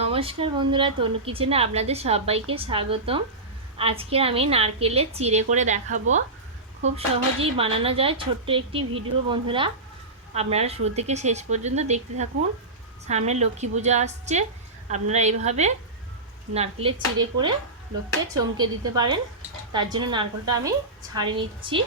নমস্কার বন্ধুরা, তনু কিচেনে আপনাদের সবাইকে স্বাগতম। আজকে আমি নারকেলের চিড়ে করে দেখাবো। খুব সহজেই বানানো যায়। ছোট্ট একটি ভিডিও বন্ধুরা, আপনারা শুরু থেকে শেষ পর্যন্ত দেখতে থাকুন। সামনে লক্ষ্মী পূজা আসছে। আপনারা এইভাবে নারকেলের চিড়ে করে লোককে চমকে দিতে পারেন। তার জন্য নারকেলটা আমি ছাড়িয়ে নিচ্ছি।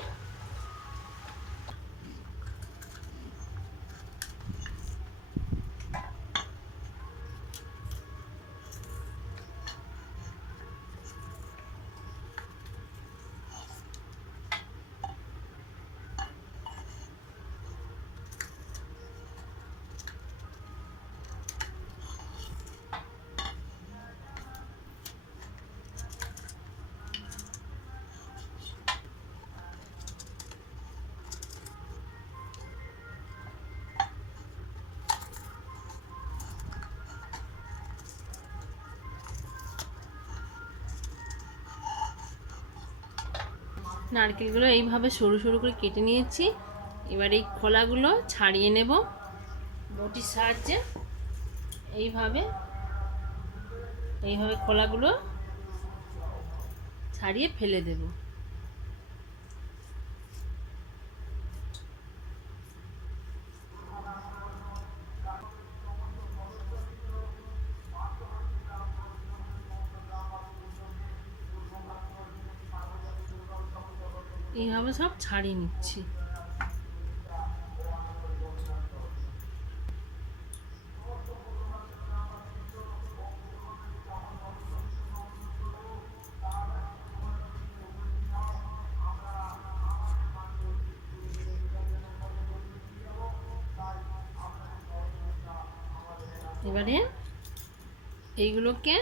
নারকেলগুলো এইভাবে সরু সরু করে কেটে নিয়েছি। এবার এই খোলাগুলো ছাড়িয়ে নেব। বটির সাহায্যে এইভাবে এইভাবে খোলাগুলো ছাড়িয়ে ফেলে দেব। এইভাবে সব ছাড়িয়ে নিচ্ছি। এবারে এইগুলোকে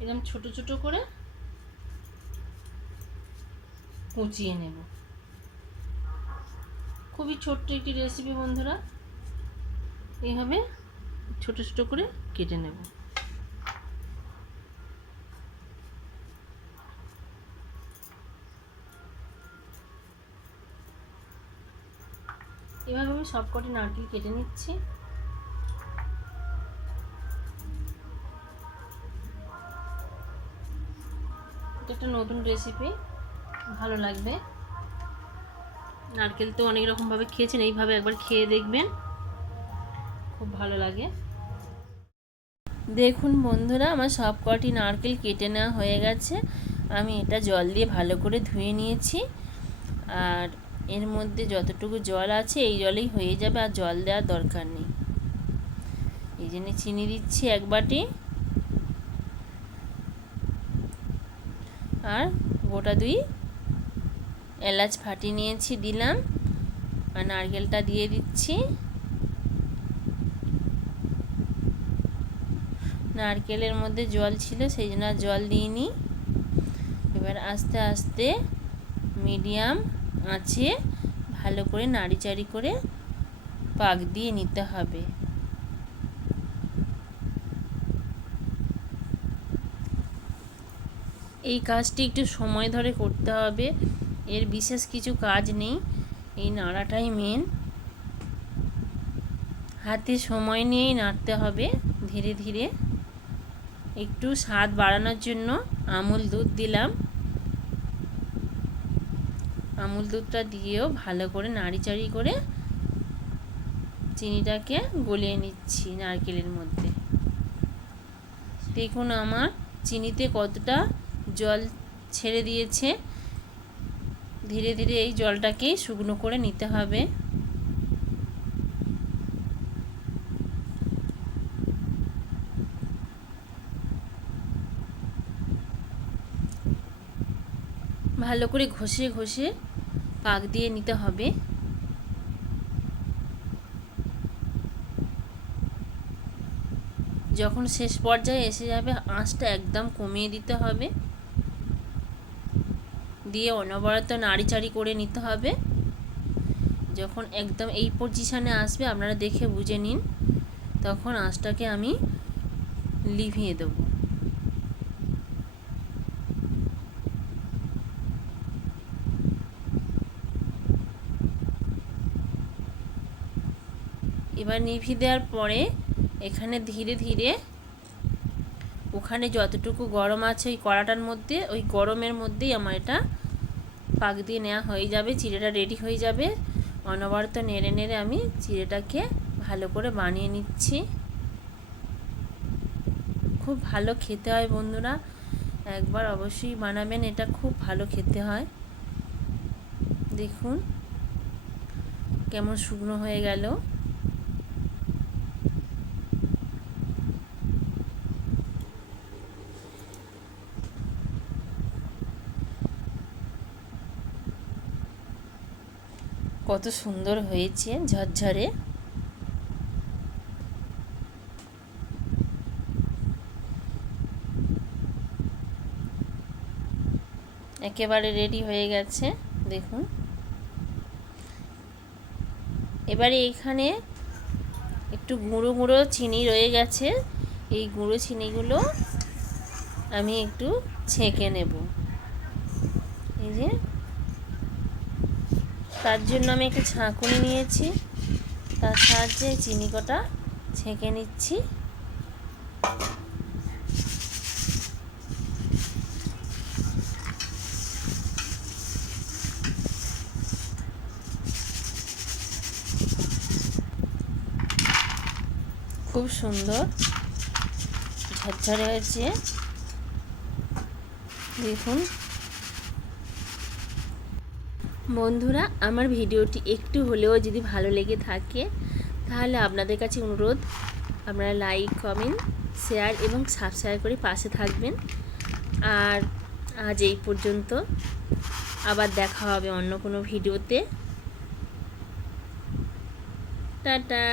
এরকম ছোট ছোট করে কুচিয়ে নেব। খুবই ছোট্ট একটি রেসিপি বন্ধুরা। এইভাবে ছোট ছোট করে কেটে নেব। এভাবে আমি সবকটি নারকেল কেটে নিচ্ছি। এটা একটা নতুন রেসিপি ভালো লাগবে। নারকেল তো অনেক রকমভাবে খেয়েছেন, এইভাবে একবার খেয়ে দেখবেন। খুব ভালো লাগে। দেখুন বন্ধুরা, আমার সব কটি নারকেল কেটে নেওয়া হয়ে গেছে। আমি এটা জল দিয়ে ভালো করে ধুয়ে নিয়েছি। আর এর মধ্যে যতটুকু জল আছে, এই জলেই হয়ে যাবে আর জল দেওয়ার দরকার নেই। এই জন্য চিনি দিচ্ছি এক বাটি। আর গোটা দুই এলাচ ফাটিয়ে নিয়েছি, দিলাম। আর নারকেলটা দিয়ে দিচ্ছি। নারকেলের মধ্যে জল ছিল, সেই জন্য জল দিইনি। এবার আস্তে আস্তে মিডিয়াম আঁচে ভালো করে নাড়িচাড়ি করে পাক দিয়ে নিতে হবে। এই কাজটি একটু সময় ধরে করতে হবে। এর বিশেষ কিছু কাজ নেই। এই নাড়াটাই মেন হাতে সময় নিয়েই নাড়তে হবে ধীরে ধীরে। একটু স্বাদ বাড়ানোর জন্য আমুল দুধ দিলাম। আমুল দুধটা দিয়েও ভালো করে নাড়িচাড়ি করে চিনিটাকে গলিয়ে নিচ্ছি নারকেলের মধ্যে। দেখুন আমার চিনিতে কতটা জল ছেড়ে দিয়েছে। ধীরে ধীরে এই জলটাকেই শুকনো করে নিতে হবে। ভালো করে ঘষে ঘষে পাক দিয়ে নিতে হবে। যখন শেষ পর্যায়ে এসে যাবে, আঁচটা একদম কমিয়ে দিতে হবে। দিয়ে অনবরত নাড়িচাড়ি করে নিতে হবে। যখন একদম এই পজিশানে আসবে, আপনারা দেখে বুঝে নিন। তখন আঁচটাকে আমি লিভিয়ে দেব। এবার নিভি দেওয়ার পরে এখানে ধীরে ধীরে ওখানে যতটুকু গরম আছে ওই কড়াটার মধ্যে, ওই গরমের মধ্যেই আমার এটা পাক দিয়ে নেওয়া হয়ে যাবে, চিড়েটা রেডি হয়ে যাবে। অনবরত নেড়ে নেড়ে আমি চিড়েটাকে ভালো করে বানিয়ে নিচ্ছি। খুব ভালো খেতে হয় বন্ধুরা, একবার অবশ্যই বানাবেন, এটা খুব ভালো খেতে হয়। দেখুন, কেমন শুকনো হয়ে গেল। কত সুন্দর হয়েছে, ঝরঝরে। একেবারে রেডি হয়ে গেছে, দেখুন। এবারে এখানে একটু গুঁড়ো গুঁড়ো চিনি রয়ে গেছে। এই গুঁড়ো চিনিগুলো আমি একটু ছেঁকে নেব। এই যে তার জন্য আমি একটা ছাঁকুনি নিয়েছি। তার সাহায্যে চিনি কটা ছেঁকে নিচ্ছি। খুব সুন্দর ঝরঝরে হয়েছে। দেখুন। বন্ধুরা, আমার ভিডিওটি একটু হলেও যদি ভালো লেগে থাকে, তাহলে আপনাদের কাছে অনুরোধ, আপনারা লাইক, কমেন্ট, শেয়ার এবং সাবস্ক্রাইব করে পাশে থাকবেন। আর আজ এই পর্যন্ত, আবার দেখা হবে অন্য কোনো ভিডিওতে। টাটা!